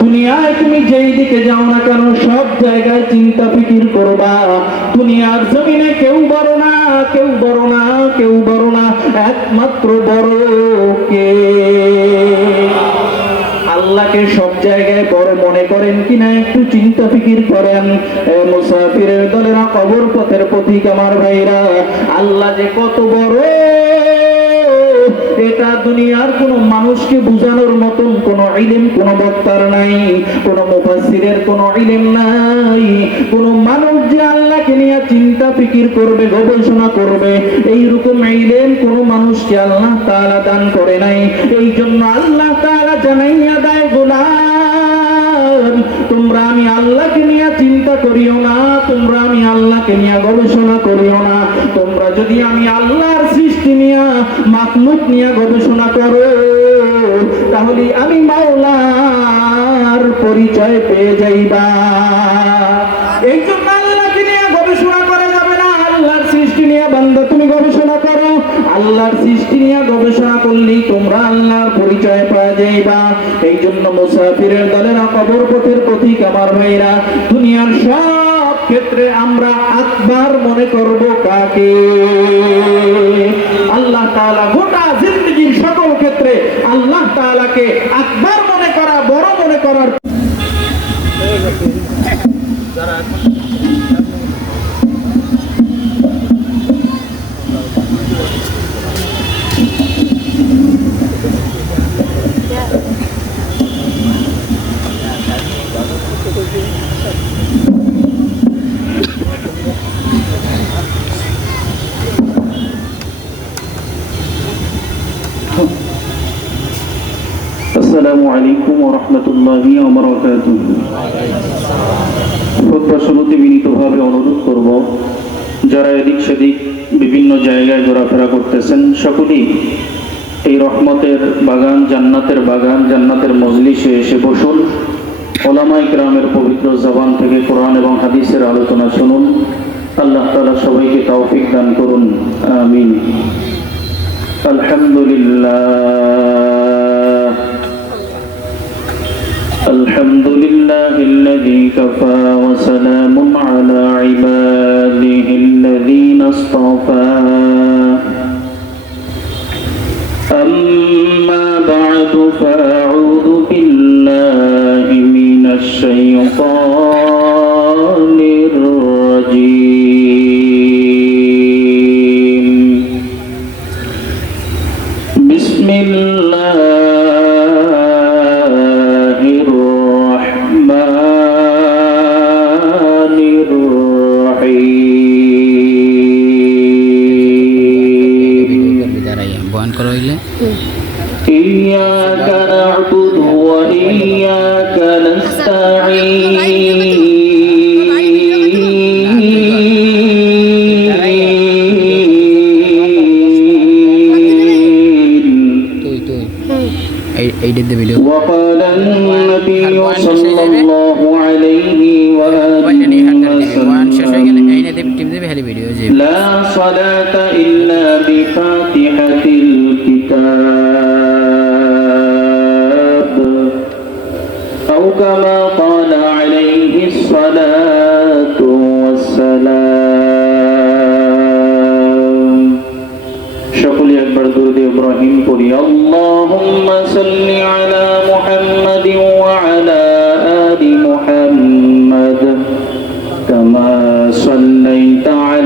দুনিয়ায় তুমি যেই দিকে যাও না কেন, সব জায়গায় চিন্তা ফিকির করবা। দুনিয়ার জমিনে কেউ বড় না, কেউ বড় না, কেউ বড় না, একমাত্র বড় কে? আল্লাহকে সব জায়গায় বড় মনে করেন কিনা একটু চিন্তা ফিকির করেন। মুসাফিরের দলেরা কবর পথের প্রতীক আমার ভাইরা, আল্লাহ যে কত বড় এটা দুনিয়ার কোন মানুষকে বুঝানোর মতন কোন ইলিম, কোন বক্তার নাই, কোন মুফাসসিরের কোন ইলিম নাই। কোন মানুষ যে আল্লাহকে নিয়ে চিন্তা, ফিকির করবে, গবেষণা করবে এই রকম ইলিম কোন মানুষকে আল্লাহ তাআলা দান করে নাই। এই জন্য আল্লাহ তাআলা জানাইয়া দেয়, গোলাম, তোমরা আমি আল্লাহকে নিয়ে চিন্তা করিও না, তোমরা আমি আল্লাহকে নিয়ে গবেষণা করিও না। তোমরা যদি আমি আল্লাহর সৃষ্টি নিয়ে মাকলুক নিয়ে গবেষণা করো। তাহলে আমি মাওলার পরিচয় পেয়ে যাইবা। এই জন্য আল্লাহকে নিয়ে গবেষণা করা যাবে না। আল্লাহর সৃষ্টি নিয়ে তুমি গবেষণা করো। আল্লাহর সৃষ্টি নিয়ে গবেষণা করলেই তোমরা আল্লাহর পরিচয় পাওয়া যাইবা। এই জন্য মুসাফিরের দলেরা কবর পথের প্রতীক আমার ভাইরা দুনিয়ার সব ক্ষেত্রে আমরা আকবার মনে করব কাকে? আল্লাহ তাআলা গোটা জিন্দগির সকল ক্ষেত্রে আল্লাহ তাআলাকে আকবার মনে করা, বড় মনে করার আসসালামু আলাইকুম ওয়া রাহমাতুল্লাহি ওয়া বারাকাতুহু। খুতবা শুরুতে বিনীতভাবে অনুরোধ করব, যারা এদিক সেদিক বিভিন্ন জায়গায় ঘোরাফেরা করতেছেন, সকলেই এই রহমতের বাগান, জান্নাতের বাগান, জান্নাতের মজলিসে এসে বসুন। ওলামাই গ্রামের পবিত্র জবান থেকে কোরআন এবং হাদিসের আলোচনা শুনুন। আল্লাহ তাআলা সবাইকে তৌফিক দান করুন, আমিন। আলহামদুলিল্লাহ। الحمد لله الذي كفى وسلام على عباده الذين اصطفى. أما بعد فأعوذ بالله من الشيطان দাঁড়াইয়া বয়ান করা হইলে إياك نعبد وإياك نستعين তুই তুই এই এইটাতে ভিডিও وقال النبي صلى الله عليه বয়ানটা নিয়ে হাত وآله ধরে দিবি বয়ান শেষ হয়ে গেলে وسلم এই না টিপ দিবি খালি ভিডিও যে لا صلاة إلا بفاتحة الكتاب أو كما قال عليه الصلاة والسلام. شكل أكبر درد إبراهيم. قل اللهم صل على محمد وعلى آل محمد كما صليت على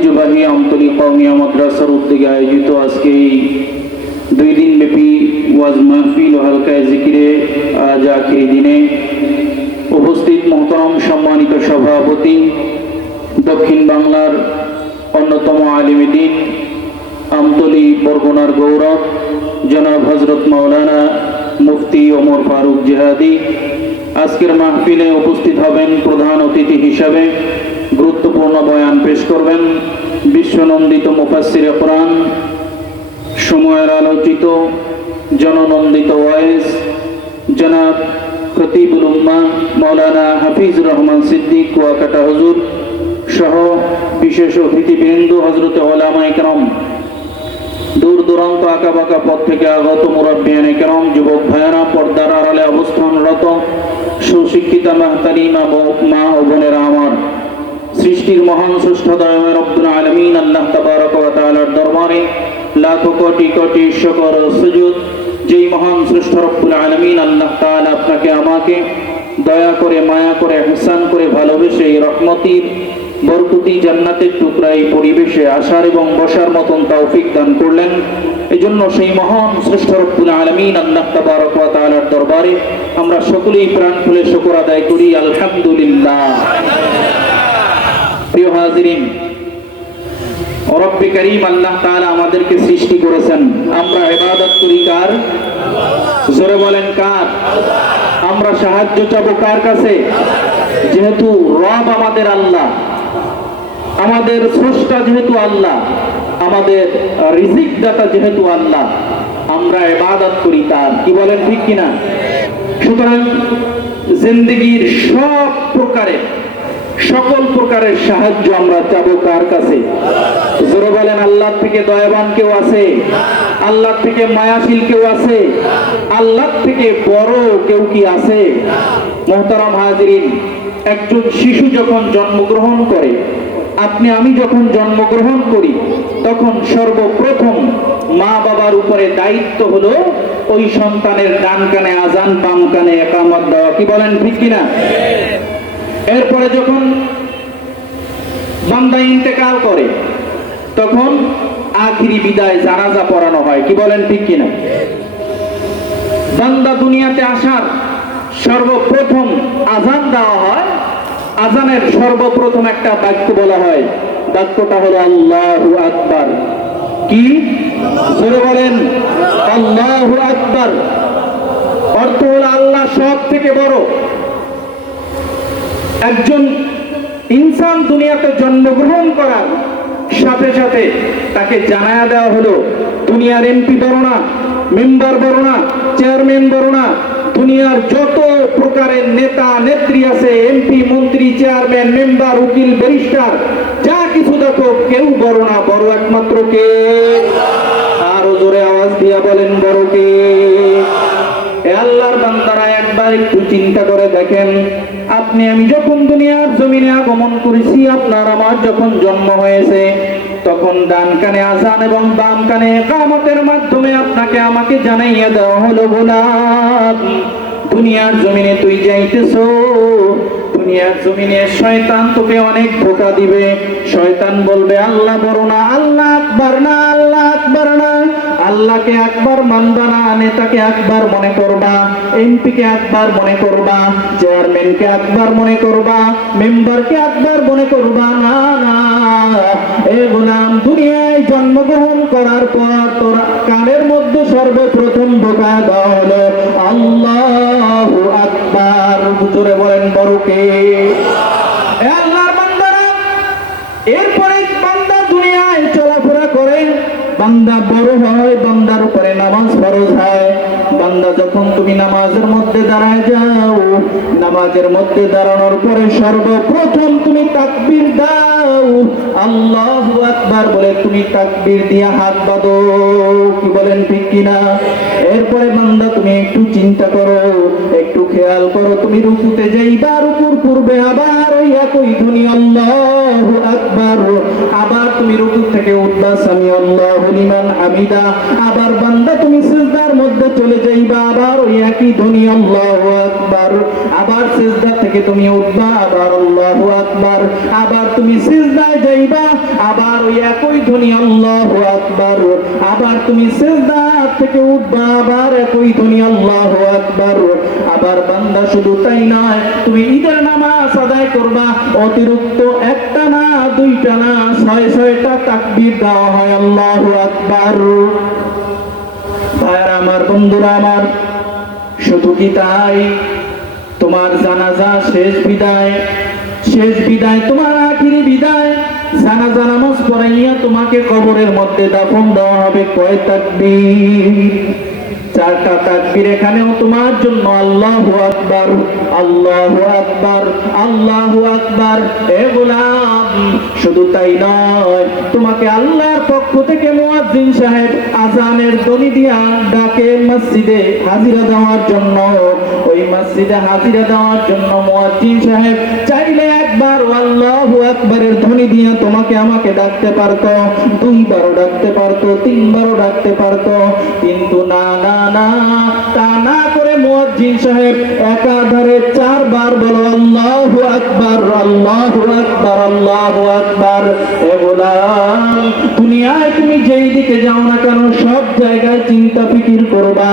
ঐতিহ্যবাহী আমতলী কওমিয়া মাদ্রাসার উদ্যোগে আয়োজিত আজকে এই দুই দিন দিনব্যাপী ওয়াজ মাহফিল হালকায় জিকিরে আজ আখিরি দিনে উপস্থিত মোহতরম সম্মানিত সভাপতি, দক্ষিণ বাংলার অন্যতম আলিম দিন, আমতলি বরগুনার গৌরব, জনাব হজরত মাওলানা মুফতি ওমর ফারুক জেহাদি। আজকের মাহফিলে উপস্থিত হবেন প্রধান অতিথি হিসাবে গুরুত্বপূর্ণ বয়ান পেশ করবেন বিশ্বনন্দিত মুফাসির কোরআন, সময়ের আলোচিত জননন্দিত ওয়েস জনাব খতিবুল উম্মা মৌলানা হাফিজ রহমান সিদ্দিক, কুয়াকাটা হুজুর সহ বিশেষ অতিথিবৃন্দ হজরত ওলামা একরম দূর দূরান্ত আঁকা বাঁকা পথ থেকে আগত মুরব্বিয়ান একরম যুবক ভাইয়েরা, পর্দার আড়ালে অবস্থানরত সুশিক্ষিতা মাহতারিমা মা ও বোনেরা আমার। সৃষ্টির মহান সুষ্ঠদয়মের রব্বুল আলমিন, আল্লাহ তাবারক দরবারে লাখ কোটি কোটি শুকর সুজুদ। যেই মহান সৃষ্ট রব্বুল আলমিন, আল্লাহ তাআলা আপনাকে আমাকে দয়া করে, মায়া করে হেসান করে ভালোবেসে এই রহমতির বরকুতি জান্নাতের টুকরা এই পরিবেশে আসার এবং বসার মতন তৌফিক দান করলেন। এজন্য সেই মহান শ্রেষ্ঠ রব্বুল আলমিন, আল্লাহ তাবারক দরবারে আমরা সকলেই প্রাণ খুলে শুকর আদায় করি। আলহামদুলিল্লাহ। প্রিয় হাজিরিন আমাদেরকে সৃষ্টি করেছেন। আমরা করি কার? জোরে বলেন কার? আমরা সাহায্য চাবো কার কাছে? যেহেতু রব আমাদের আল্লাহ, আমাদের স্রষ্টা যেহেতু আল্লাহ, আমাদের রিজিক দাতা যেহেতু আল্লাহ, আমরা এবাদত করি তার। কি বলেন ঠিক কিনা? সুতরাং জিন্দগির সব প্রকারের সকল প্রকারের সাহায্য আমরা চাবো কার কাছে? জোরে বলেন আল্লাহ থেকে দয়াবান কেউ আছে? আল্লাহ থেকে মায়াশীল কেউ আছে? আল্লাহ থেকে বড় কেউ কি আছে? মোহতারাম হাজিরিন, একজন শিশু যখন জন্মগ্রহণ করে, আপনি, আমি যখন জন্মগ্রহণ করি, তখন সর্বপ্রথম মা বাবার উপরে দায়িত্ব হলো ওই সন্তানের ডান কানে আজান, বাম কানে একামত দেওয়া। কি বলেন, ঠিক কিনা? এরপরে যখন বান্দা ইন্তেকাল করে, তখন আখিরি বিদায় জানাজা পড়ানো হয়। কি বলেন ঠিক কিনা? বান্দা দুনিয়াতে আসার সর্বপ্রথম আজান দেওয়া হয়। আজানের সর্বপ্রথম একটা বাক্য বলা হয়। বাক্যটা হলো আল্লাহু আকবার। কি? বলেন, আল্লাহু আকবার। অর্থ হলো আল্লাহ সব থেকে বড়। একজন ইনসান দুনিয়াতে জন্মগ্রহণ করার সাথে সাথে তাকে জানায়া দেওয়া হলো, দুনিয়ার এমপি বড় না, মেম্বার বড় না, চেয়ারম্যান বড় না, দুনিয়ার যত প্রকারের নেতা, নেত্রী আছে, এমপি, মন্ত্রী, চেয়ারম্যান, মেম্বার, উকিল, ব্যারিস্টার, যা কিছু দেখো, কেউ বড় না, বড় একমাত্র কে? আরও জোরে আওয়াজ দিয়া বলেন, বড় কে? আল্লাহর বান্দারা একবার একটু চিন্তা করে দেখেন, আপনি আমি যখন দুনিয়ার জমিনে আগমন করেছি, আপনার আমার যখন জন্ম হয়েছে, তখন ডান কানে আজান এবং বাম কানে কামতের মাধ্যমে আপনাকে আমাকে জানাইয়া দেওয়া হলো গোলাপ দুনিয়ার জমিনে তুই যাইতেছো, দুনিয়ার জমিনে শয়তান তোকে অনেক ধোকা দিবে। শয়তান বলবে, আল্লাহ বড় না, আল্লাহ আকবার না, আল্লাহ আকবার না। আল্লাহকে একবার মানবা না, নেতাকে একবার মনে করবা, এমপিকে একবার মনে করবা, চেয়ারম্যানকে একবার মনে করবা, মেম্বারকে একবার মনে করবা, না না। এ দুনিয়ায় জন্মগ্রহণ করার পর তোর কানের মধ্যে সর্বপ্রথম ঢোকা দেওয়া আল্লাহু আকবার। জোরে বলেন বড়কে আল্লাহর এরপরে বান্দা দুনিয়ায় চলাফেরা করে বান্দা বড় হয়, বান্দার উপরে নামাজ ফরজ হয়। বান্দা যখন তুমি নামাজের মধ্যে দাঁড়ায় যাও, নামাজের মধ্যে দাঁড়ানোর পরে সর্বপ্রথম তুমি তাকবীর দাও। আল্লাহু আকবার বলে তুমি তাকবীর দিয়া হাত বাঁধো। কি বলেন ঠিক কিনা? এরপরে বান্দা তুমি একটু চিন্তা করো, একটু খেয়াল করো, তুমি রুকুতে যাইবা, রুকুর পূর্বে আবার ওই একই ধ্বনি আল্লাহু আবার তুমি রুকু থেকে উঠবা আবার বান্দা, তুমি সিজদার মধ্যে চলে যাইবা, আবার ওই একই ধ্বনি আল্লাহু আকবার। আবার সিজদা থেকে তুমি উঠবা, আবার আল্লাহু আকবার। আবার তুমি সিজদায় যাইবা, আবার ওই একই ধ্বনি আল্লাহু আকবার। আবার তুমি সিজদা থেকে উঠবা, আবার একই ধ্বনি আল্লাহু আকবার। আবার বান্দা শুধু তাই নয়, তুমি ঈদের নামাজ আদায় করবা। অতিরিক্ত একটা না, দুইটা না, ছয় ছয়টা তাকবীর দেওয়া হয়। আল্লাহু আকবার। ভাইয়ারা আমার, বন্ধুরা আমার, শুধু কি তাই? তোমার জানাজা শেষ বিদায়। শেষ বিদায়, তোমার আখিরি বিদায়। জানাজা, নামাজ পড়াইয়া তোমাকে কবরের মধ্যে দাফন দেওয়া হবে। কয় তাকবীর? চারটা তাকবীর এখানেও তোমার জন্য আল্লাহু আকবার আল্লাহু আকবার আল্লাহু আকবার। এ গোলাম, শুধু তাই নয়, তোমাকে আল্লাহর পক্ষ থেকে মুয়াজ্জিন সাহেব আজানের ধ্বনি দিয়া ডাকে মসজিদে হাজিরা দেওয়ার জন্য। ওই মসজিদে হাজিরা দেওয়ার জন্য মুয়াজ্জিন সাহেব চাইলে একবার আল্লাহু আকবারের ধ্বনি দিয়া তোমাকে আমাকে ডাকতে পারতো, দুইবারও ডাকতে পারতো, তিনবারও ডাকতে পারতো। কিন্তু না না না তা না করে মুয়াজ্জিন সাহেব একাধারে চারবার বলো, আল্লাহু আকবার আল্লাহু আকবার আল্লাহু আকবার। এ দুনিয়ায় তুমি যেই দিকে যাও না কেন, সব জায়গায় চিন্তা ফিকির করবা।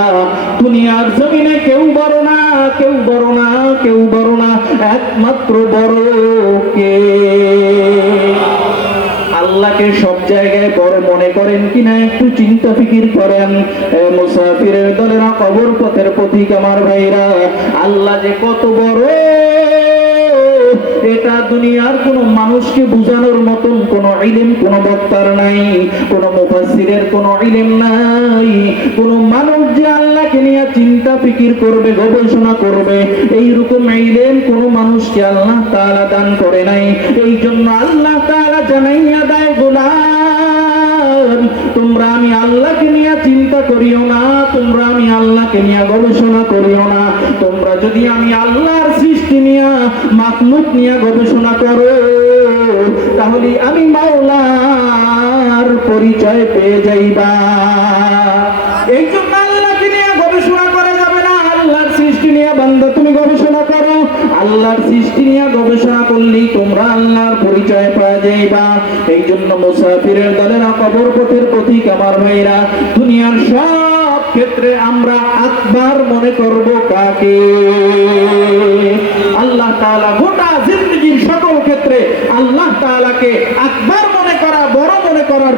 দুনিয়ার জমিনে কেউ বড় না, কেউ বড় না, কেউ বড় না, একমাত্র বড় কে? আল্লাহকে সব জায়গায় বড় মনে করেন কিনা একটু চিন্তা ফিকির করেন। মুসাফিরের দলেরা কবর পথের পথিক আমার ভাইরা। আল্লাহ যে কত বড় এটা দুনিয়ার কোনো মানুষকে বোঝানোর মতন কোন ইলিম, কোন বক্তার নাই, কোন মুফাসসিরের কোন ইলিম নাই। কোন মানুষ যে আল্লাহকে নিয়ে চিন্তা, ফিকির করবে, গবেষণা করবে, এইরকম ইলিম কোন মানুষকে আল্লাহ তাআলা দান করে নাই। এই জন্য আল্লাহ তাআলা জানাইয়া দেয়, গোলাম, তোমরা আমি আল্লাহকে চিন্তা করিও না, তোমরা আমি আল্লাহকে নিয়ে গবেষণা করিও না। তোমরা যদি আমি আল্লাহর সৃষ্টি নিয়ে মাকলুক নিয়ে গবেষণা করো, তাহলে আমি মাওলার পরিচয় পেয়ে যাইবা। এই আল্লাহকে নিয়ে গবেষণা করা যাবে না, আল্লাহর সৃষ্টি নিয়ে বান্দা তুমি গবেষণা করো। আল্লাহর সৃষ্টি নিয়ে গবেষণা করলেই তোমরা আল্লাহর পরিচয় পাওয়া যাইবা। এই জন্য মুসাফিরের দলেরা কবর পথের প্রতীক আমার ভাইরা দুনিয়ার সব ক্ষেত্রে আমরা আকবার মনে করব কাকে? আল্লাহ তালা গোটা জিন্দগির সকল ক্ষেত্রে আল্লাহ তালাকে আকবার মনে করা, বড় মনে করার